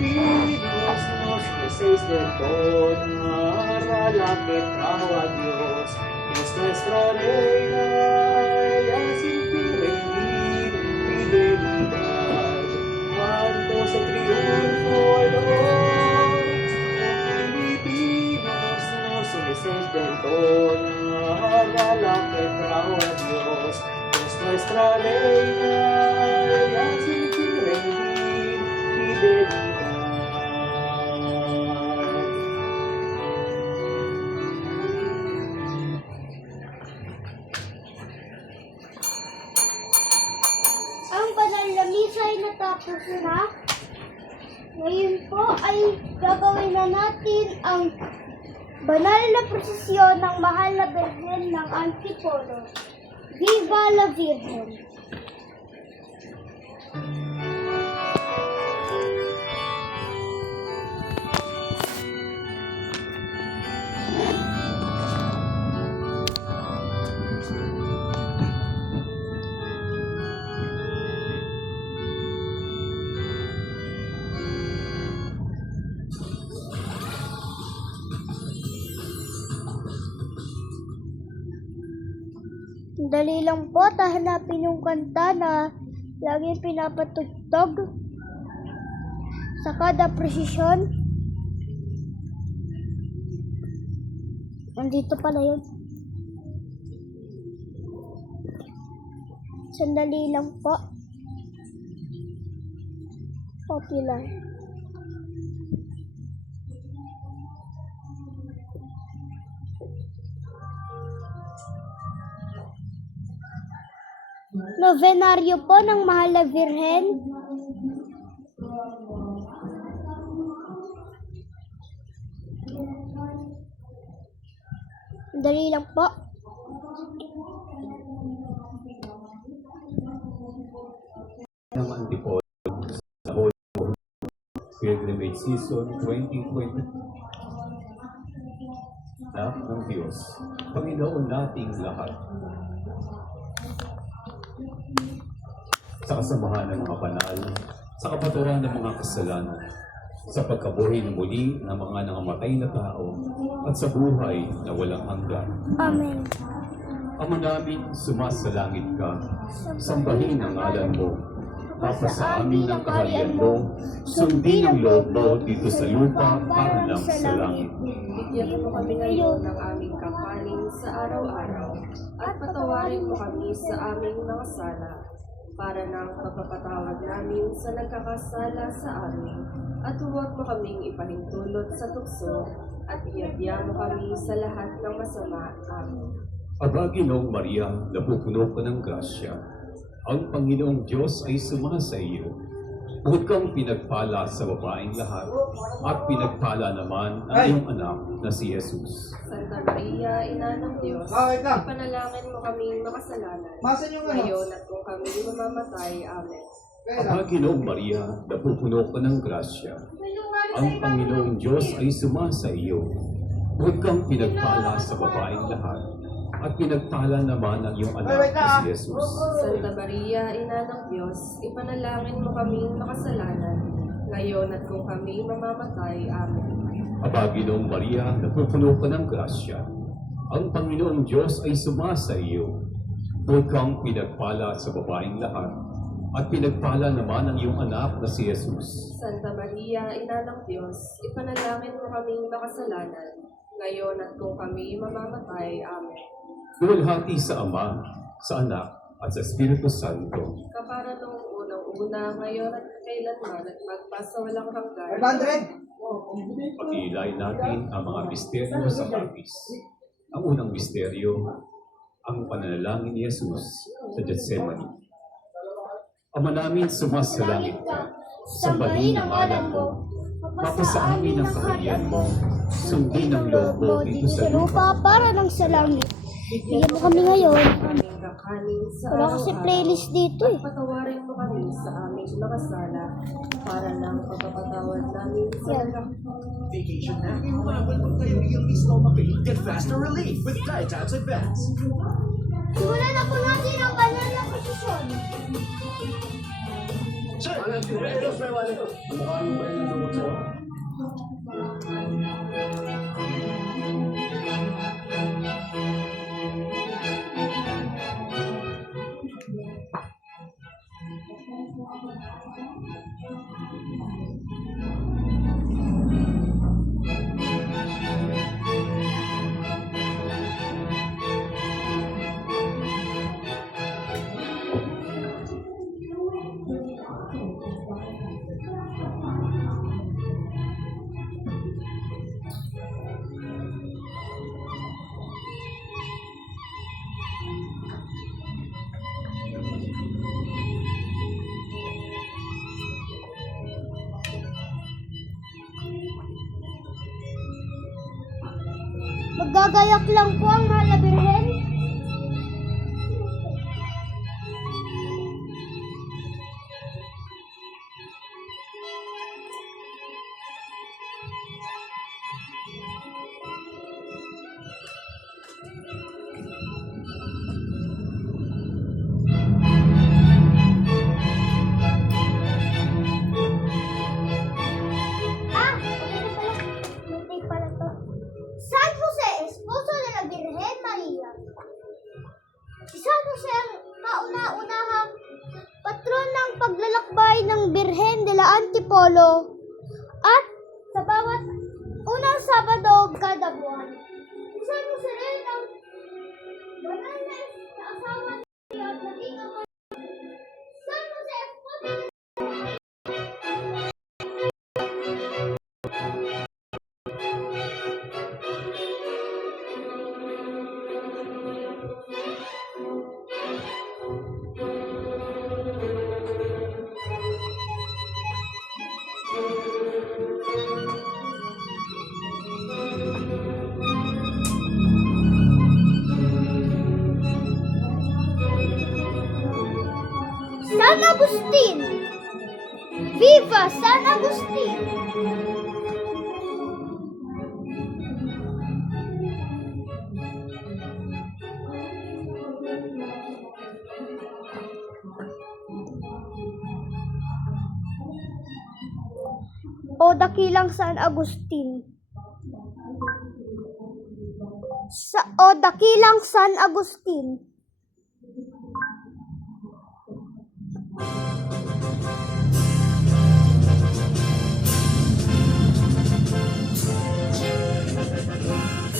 Filipinos nos deseis del toda la que trajo a Dios. Es nuestra reina, ella sin fin rendir fidelidad. Cuantos de triunfo valor, Filipinos nos deseis del toda la que trajo a Dios. Es nuestra reina, ella sin fin rendir fidelidad. Ang banal na misa ay natapos na. Ngayon po ay gagawin na natin ang banal na prosesyon ng mahal na Birhen ng Antipolo. Viva la Virgen! Dali lang po, hanapin yung kanta na laging pinapatugtog sa kada prosesyon. Nandito pala yun. Sandali lang po. Okay lang. Novenaryo po ng Mahal na Birhen. Dali lang po. Ng Antipolo sa Holy Pilgrimage Season 2020. Anak ng Diyos, Panginoon nating lahat, sa kasamahan ng mga banal, sa kapatawaran ng mga kasalanan, sa pagkabuhay ng muli ng mga nangamatay na tao, at sa buhay na walang hanggan. Amen. Ama namin, sumasalangit ka, sambahin ang ngalan mo, mapasa amin ang kaharian mo, sundin ang loob mo dito sa lupa para lang sa langit. Bigyan mo kami ngayon ng aming kapanin sa araw-araw, at patawarin mo kami sa aming mga sala, para ng pagpapatawad namin sa nagkakasala sa amin, at huwag mo kaming ipahintulot sa tukso, at iadya mo kami sa lahat ng masama. Amen. Aba, Ginoong Maria, napupuno ka ng grasya, ang Panginoong Diyos ay sumasa iyo. Bukod kang pinagpala sa babaeng lahat, at pinagpala naman ang iyong anak na si Jesus. Santa Maria, Ina ng Diyos, ipanalangin mo kaming makasalanan, ngayon at kung kami mamamatay. Amen. Aba, Ginoong Maria, napupuno ka ng grasya, ang Panginoong Diyos ay sumasa iyo. Bukod kang pinagpala sa babaeng lahat, at pinagpala naman ang iyong anak na si Jesus. Santa Maria, Ina ng Diyos, ipanalangin mo kaming makasalanan, ngayon at kung kami mamamatay. Amen. Aba, Ginoong Maria, napupuno ka ng grasya, ang Panginoong Diyos ay sumasa iyo. Bukod kang pinagpala sa babaeng lahat, at pinagpala naman ang iyong anak na si Jesus. Santa Maria, Ina ng Diyos, ipanalangin mo kaming makasalanan, ngayon at kung kami mamamatay. Amen. Luwalhati sa Ama, sa Anak, at sa Espiritu Santo. Kapara noong unang-una, ngayon at kailanman, at magpasawalang hanggan. Pag-iilay natin ang mga misteryo sa Baptis. Ang unang misteryo, ang pananalangin ni Jesus sa Gethsemane. Ama namin, sumasalangit ka, sambahin ang ngalan mo, mapasa amin ang kaharian mo, sundin ang loob mo dito sa lupa. Para lang sa langit. Bigyan mo kami ngayon. Aming kakanin sa Wala kasi araw-araw. playlist dito eh. Patawarin mo kami sa aming mga sala, para ng pagpapatawad namin sa Yan. Vacation na. Huwag kayong iyong stomach pain. Get faster relief with Diatabs Advance. Simulan na po natin ang banal na prosesyon. Sir! Magagayak lang po ang mahal na Birhen. May pala to. San Jose, esposo de la Virgen Maria. Si San Jose ang kauna-unahang patron ng paglalakbay ng Birhen de la Antipolo at sa bawat unang Sabado kada buwan. Si San Jose rin ang banal na asawa niya at naging ama. San Jose, esposo de San Agustin! Viva San Agustin! O dakilang San Agustin. O dakilang San Agustin.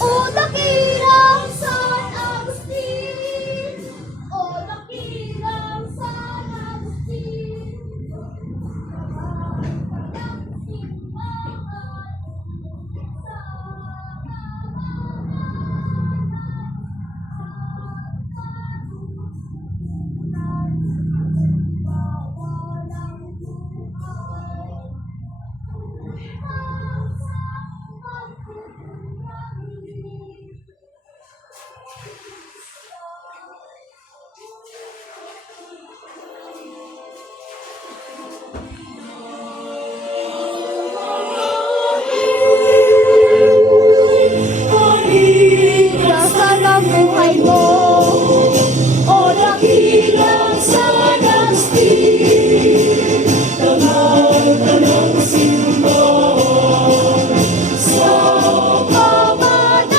O dakilang San Agustin, o dakilang San Agustin, dasal ang buhay mo. O dakilang San Agustin, tanang simbolo sa kabanalan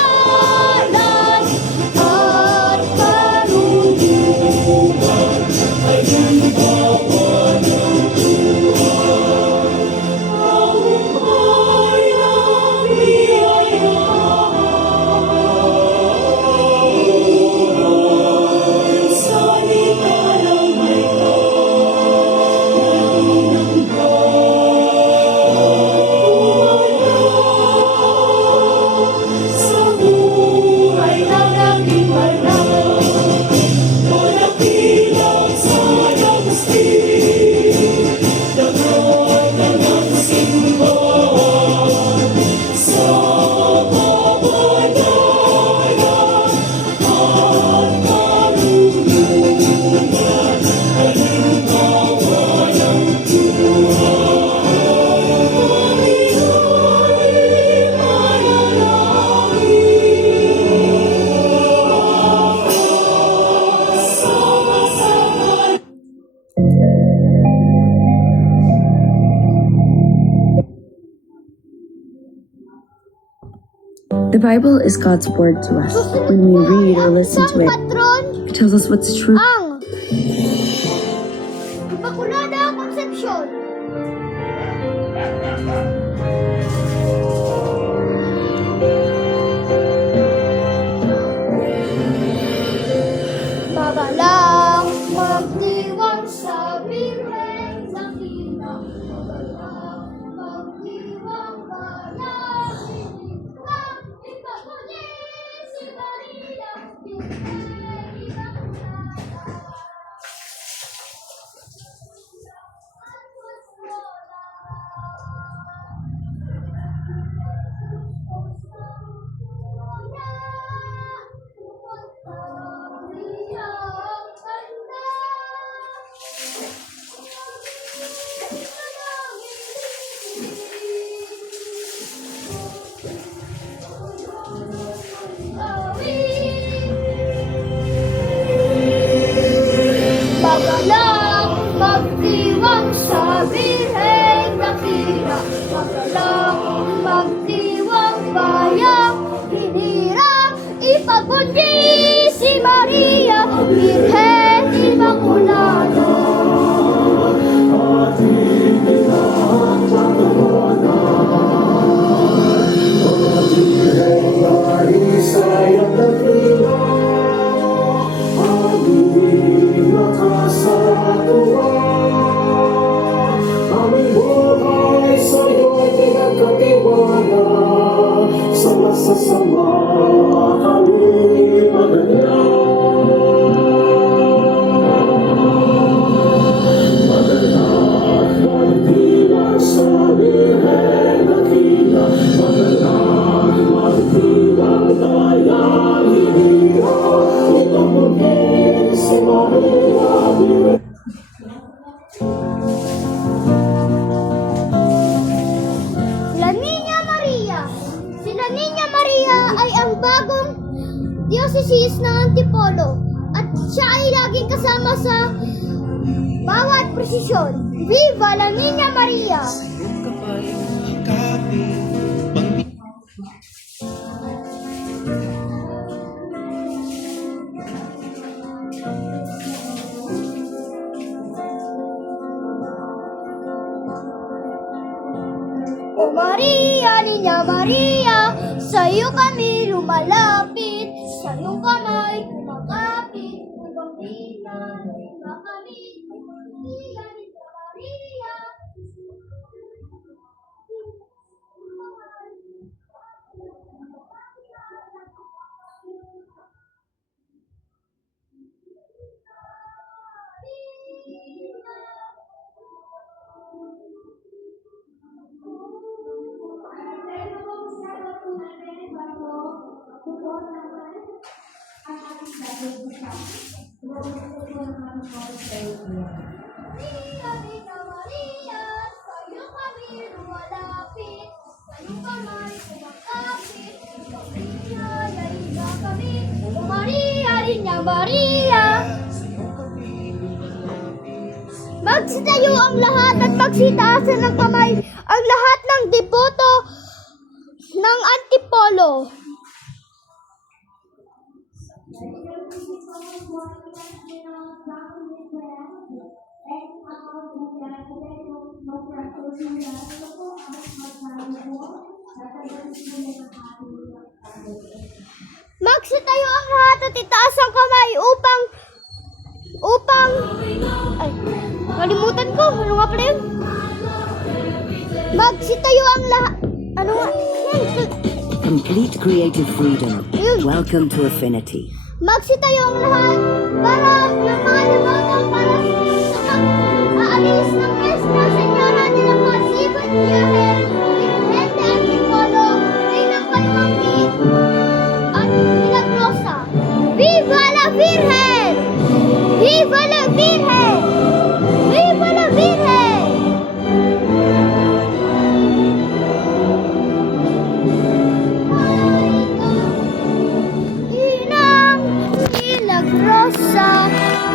at karunungan ay halimbawa ng buhay. Ang buhay ng biyaya. The Bible is God's word to us. When we read or listen to it, Patron it tells us what's true. ang Immaculada Concepcion. Magalang magdiwang sa Birhen Sakina. Magalang magdiwang palagi. Si Maria, masasama kami La Niña Maria. Si La Niña Maria ay ang bagong diocese ng Antipolo at siya ay laging kasama sa bawat prosesyon. Viva La Niña Maria! O Maria, Niña Maria, sa'yo kami lumalapit, sa iyong kamay kumakapit, upang di na kami. O Maria, Niña Maria, Maria, Niña Maria, sa'yo kami lumalapit, sa iyong kamay kumakapit, upang di na kami. O Maria, Niña Maria, magsitayo ang lahat at magsitaasan ng kamay ang lahat ng deboto ng Antipolo. Magsitayo ang lahat at itaas ang kamay upang ay, kalimutan ko. Ano nga pala yun? Magsitayo ang lahat. Ano nga? Complete creative freedom. Ayun. Welcome to Affinity. Magsitayo ang lahat para ng mga deboto para sa aalis ng Nuestra Señora de la Paz, Ibon Viaje, Virgen de Antipolo, Reina Calmangui, at Milagrosa. Viva la Virgen! Viva la Virgen! Viva la Virgen! Inang Milagrosa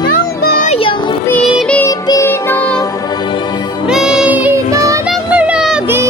ng bayang Pilipino, Reyna ng lagi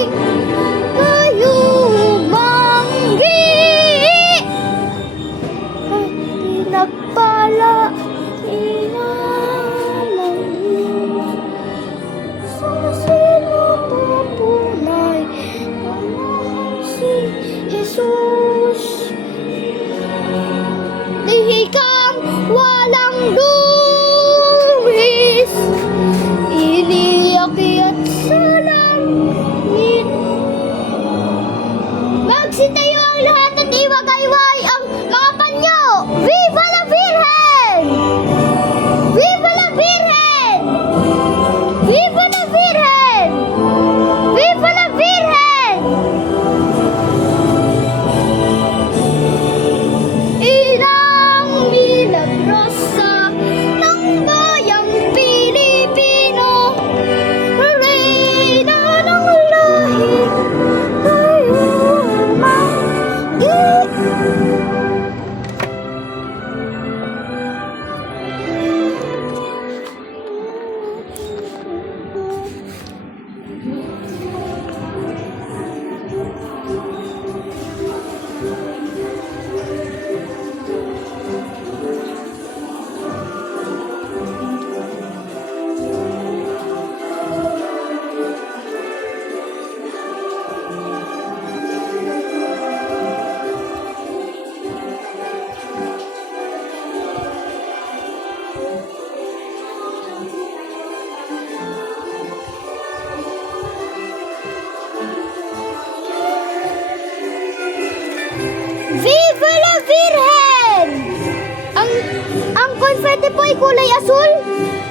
ay kulay asul,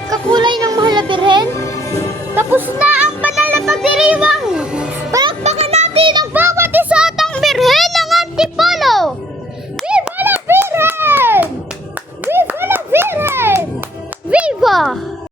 kakulay ng mahal na birhen. Tapos na ang banal na pagdiriwang. Palakpakan natin ang bawat isa at ang birhen ng Antipolo. Viva la Virgen! Viva la Virgen! Viva!